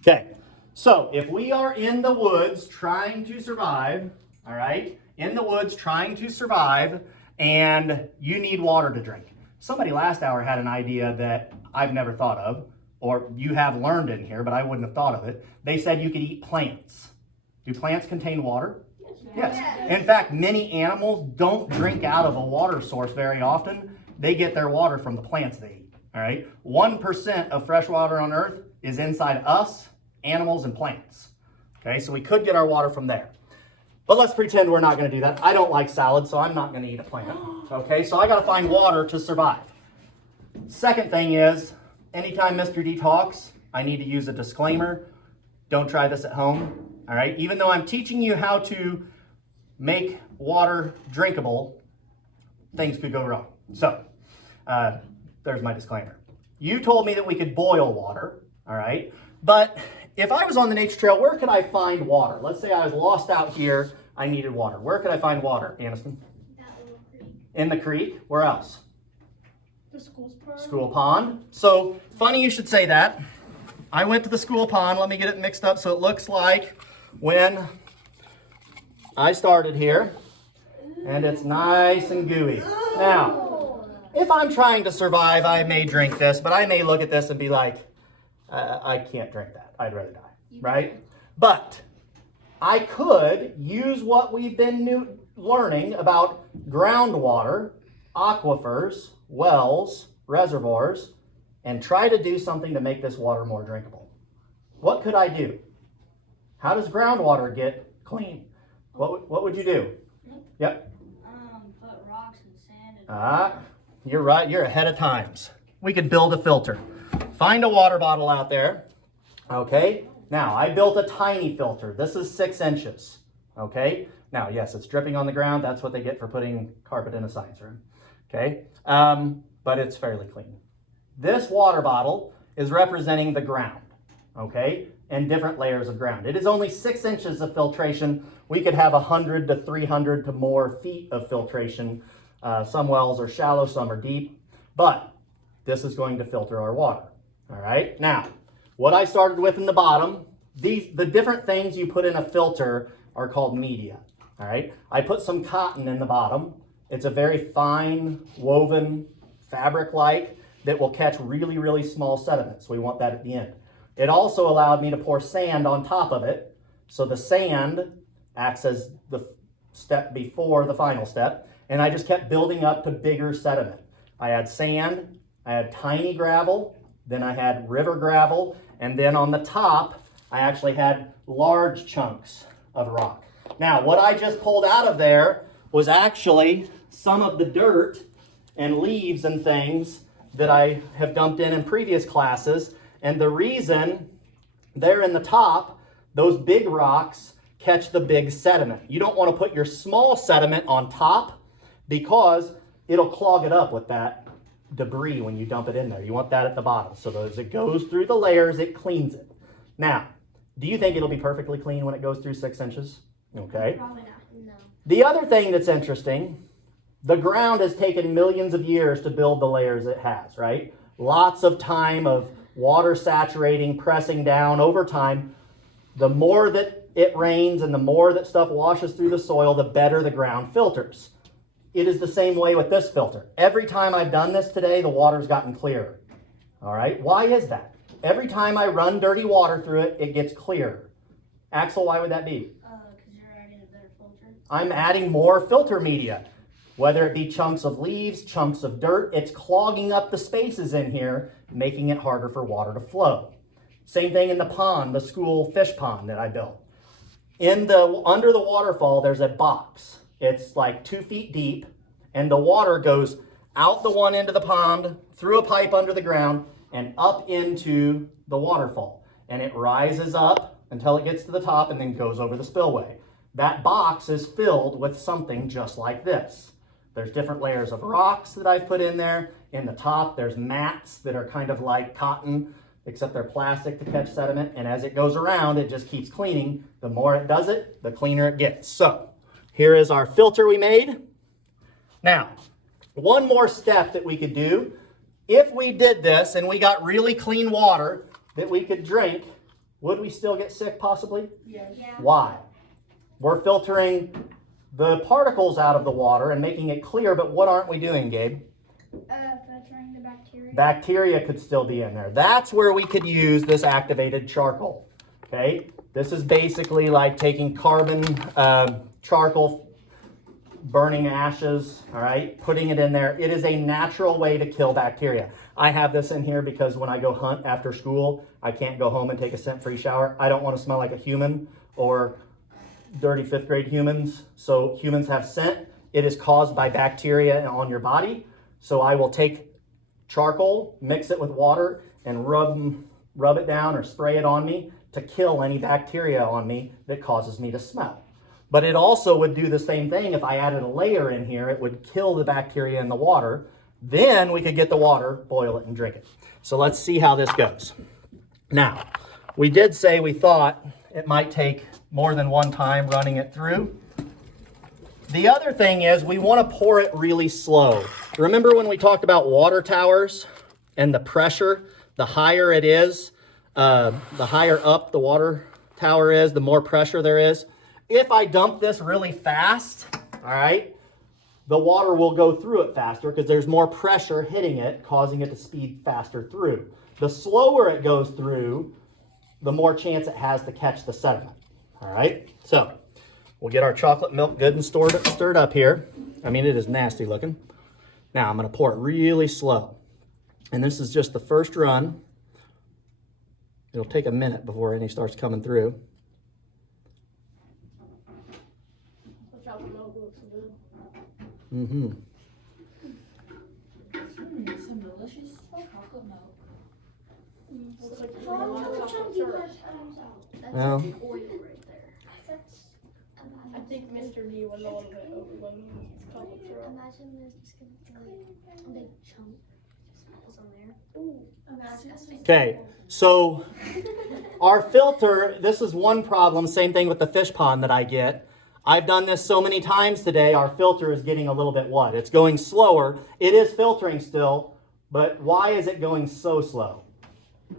Okay, so if we are in the woods trying to survive, all right, in the woods trying to survive, and you need water to drink. Somebody last hour had an idea that I've never thought of, or you have learned in here, but I wouldn't have thought of it. They said you could eat plants. Do plants contain water? Yes. In fact, many animals don't drink out of a water source very often. They get their water from the plants they eat. All right. 1% of fresh water on Earth is inside us, animals, and plants. Okay, so we could get our water from there. But let's pretend we're not going to do that. I don't like salad, so I'm not going to eat a plant. Okay, so I got to find water to survive. Second thing is, anytime Mr. D talks, I need to use a disclaimer. Don't try this at home. All right, even though I'm teaching you how to make water drinkable, things could go wrong. So, there's my disclaimer. You told me that we could boil water, all right? But if I was on the nature trail, where could I find water? Let's say I was lost out here, I needed water. Where could I find water, Aniston? That little creek. In the creek? Where else? The school's pond. School pond. So, funny you should say that. I went to the school pond. Let me get it mixed up so it looks like when I started here. And it's nice and gooey. Now, if I'm trying to survive, I may drink this, but I may look at this and be like, I can't drink that. I'd rather die, right? But I could use what we've been learning about groundwater, aquifers, wells, reservoirs, and try to do something to make this water more drinkable. What could I do? How does groundwater get clean? What would you do? Yep. Put rocks and sand. You're right. You're ahead of times. We could build a filter. Find a water bottle out there. Okay. Now, I built a tiny filter. This is 6 inches. Okay. Now, yes, it's dripping on the ground. That's what they get for putting carpet in a science room. Okay. But it's fairly clean. This water bottle is representing the ground. Okay. And different layers of ground. It is only 6 inches of filtration. We could have 100 to 300 to more feet of filtration. Some wells are shallow, some are deep. But this is going to filter our water. All right. Now, what I started with in the bottom, the different things you put in a filter are called media. All right. I put some cotton in the bottom. It's a very fine woven fabric-like that will catch really, really small sediments. We want that at the end. It also allowed me to pour sand on top of it. So the sand acts as the step before the final step. And I just kept building up to bigger sediment. I had sand, I had tiny gravel, then I had river gravel, and then on the top, I actually had large chunks of rock. Now, what I just pulled out of there was actually some of the dirt and leaves and things that I have dumped in previous classes. And the reason there in the top, those big rocks catch the big sediment. You don't want to put your small sediment on top because it'll clog it up with that debris when you dump it in there. You want that at the bottom. So as it goes through the layers, it cleans it. Now, do you think it'll be perfectly clean when it goes through 6 inches? Okay. Probably not. No. The other thing that's interesting, the ground has taken millions of years to build the layers it has, right? Lots of time of water saturating, pressing down over time. The more that it rains and the more that stuff washes through the soil, the better the ground filters. It is the same way with this filter. Every time I've done this today, the water's gotten clearer. All right, why is that? Every time I run dirty water through it, it gets clearer. Axel, why would that be? Because you're adding a better filter. I'm adding more filter media. Whether it be chunks of leaves, chunks of dirt, it's clogging up the spaces in here, making it harder for water to flow. Same thing in the pond, the school fish pond that I built. Under the waterfall, there's a box. It's like 2 feet deep, and the water goes out the one end of the pond, through a pipe under the ground, and up into the waterfall. And it rises up until it gets to the top and then goes over the spillway. That box is filled with something just like this. There's different layers of rocks that I've put in there. In the top, there's mats that are kind of like cotton, except they're plastic to catch sediment. And as it goes around, it just keeps cleaning. The more it does it, the cleaner it gets. So here is our filter we made. Now, one more step that we could do. If we did this and we got really clean water that we could drink, would we still get sick possibly? Yeah. Why? We're filtering the particles out of the water and making it clear, but what aren't we doing, Gabe? Filtering the bacteria. Bacteria could still be in there. That's where we could use this activated charcoal. Okay, this is basically like taking carbon, charcoal, burning ashes, all right, putting it in there. It is a natural way to kill bacteria. I have this in here because when I go hunt after school, I can't go home and take a scent-free shower. I don't want to smell like a human or dirty 5th grade humans. So humans have scent. It is caused by bacteria on your body. So I will take charcoal, mix it with water, and rub it down or spray it on me to kill any bacteria on me that causes me to smell. But it also would do the same thing if I added a layer in here. It would kill the bacteria in the water. Then we could get the water, boil it, and drink it. So let's see how this goes. Now, we did say we thought it might take more than one time running it through. The other thing is we want to pour it really slow. Remember when we talked about water towers and the pressure? The higher it is, the higher up the water tower is, the more pressure there is. If I dump this really fast, all right, the water will go through it faster because there's more pressure hitting it, causing it to speed faster through. The slower it goes through, the more chance it has to catch the sediment. All right, so we'll get our chocolate milk good and stirred up here. I mean, it is nasty looking. Now I'm going to pour it really slow. And this is just the first run. It'll take a minute before any starts coming through. The chocolate milk looks good. Mm-hmm. Some delicious chocolate milk. Looks like a lot of chocolate syrup. That's Well. like oil right there. I think Mr. D was a little bit over when it's chocolate syrup. Imagine there's just gonna be like a big chunk just falls on there. Ooh. Okay, so our filter, this is one problem, same thing with the fish pond that I get. I've done this so many times today, our filter is getting a little bit what? It's going slower. It is filtering still, but why is it going so slow?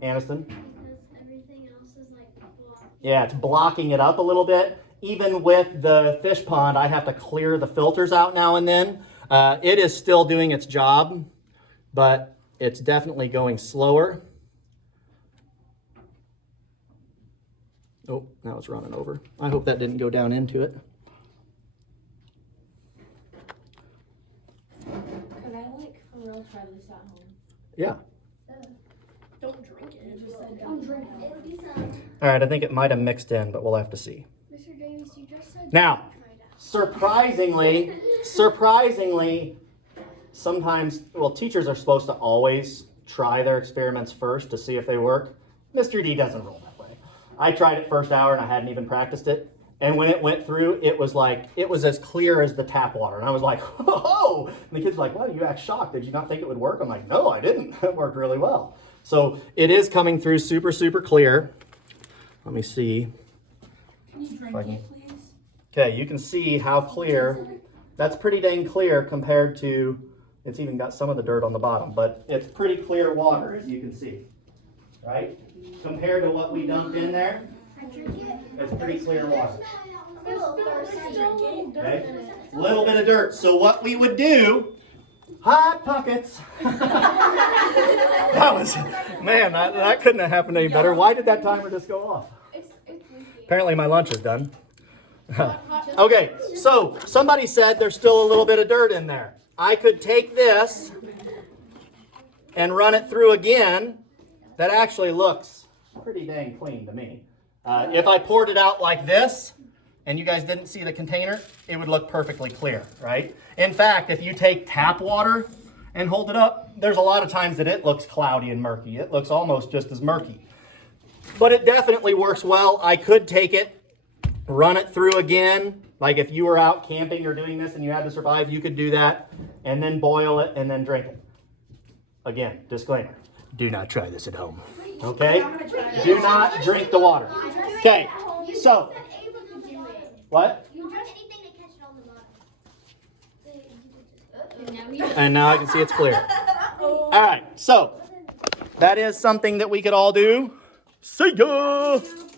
Aniston? Because everything else is like blocked. Yeah, it's blocking it up a little bit. Even with the fish pond, I have to clear the filters out now and then. It is still doing its job, but it's definitely going slower. Oh, now it's running over. I hope that didn't go down into it. Could I for real try this at home? Yeah. Don't drink it. You just said Don't drink it. It would be some. All right, I think it might have mixed in, but we'll have to see. Mr. Davis, you just said Now, try it out. surprisingly, sometimes, well, teachers are supposed to always try their experiments first to see if they work. Mr. D doesn't roll that way. I tried it first hour and I hadn't even practiced it. And when it went through, it was as clear as the tap water. And I was like, oh! And the kids were like, wow, you act shocked. Did you not think it would work? I'm like, no, I didn't. It worked really well. So it is coming through super, super clear. Let me see. Can you drink it, please? Okay, you can see how clear. That's pretty dang clear compared to, it's even got some of the dirt on the bottom, but it's pretty clear water, as you can see, right? Compared to what we dumped in there, it's pretty clear water. Okay, little bit of dirt. So what we would do, hot pockets. That was, man, that couldn't have happened any better. Why did that timer just go off? Apparently my lunch is done. Okay, so somebody said there's still a little bit of dirt in there. I could take this and run it through again. That actually looks pretty dang clean to me. If I poured it out like this, and you guys didn't see the container, it would look perfectly clear, right? In fact, if you take tap water and hold it up, there's a lot of times that it looks cloudy and murky. It looks almost just as murky. But it definitely works well. I could take it, run it through again. Like if you were out camping or doing this and you had to survive, you could do that, and then boil it and then drink it. Again, disclaimer, do not try this at home, okay? Do not drink the water. Okay, so, what? You drink anything to catch it on the bottom. And now I can see it's clear. All right, so that is something that we could all do. See ya! Thank you.